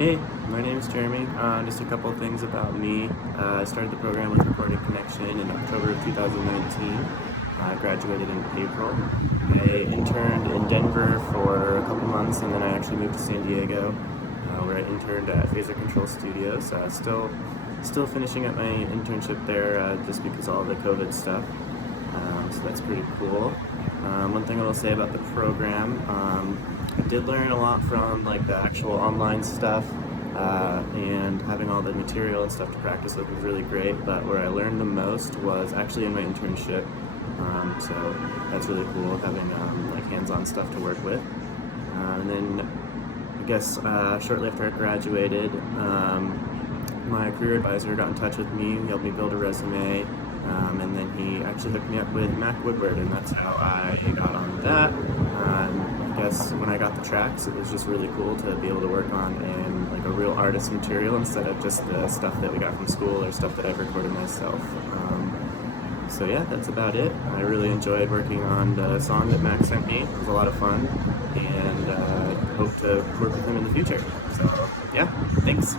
Hey, my name is Jeremy. Just a couple things about me. I started the program with Recording Connection in October of 2019. I graduated in April. I interned in Denver for a couple months, and then I actually moved to San Diego, where I interned at Phaser Control Studios. Still finishing up my internship there, just because of all the COVID stuff. So that's pretty cool. One thing I will say about the program, I did learn a lot from like the actual online stuff, and having all the material and stuff to practice with was really great. But where I learned the most was actually in my internship. So that's really cool, having like hands-on stuff to work with. And then I guess shortly after I graduated, my career advisor got in touch with me. He helped me build a resume. And then he actually hooked me up with Mac Woodward, and that's how I got on that. I guess when I got the tracks, it was just really cool to be able to work on in like a real artist material instead of just the stuff that we got from school or stuff that I've recorded myself. So yeah, that's about it. I really enjoyed working on the song that Mac sent me. It was a lot of fun, and hope to work with him in the future. So yeah, thanks.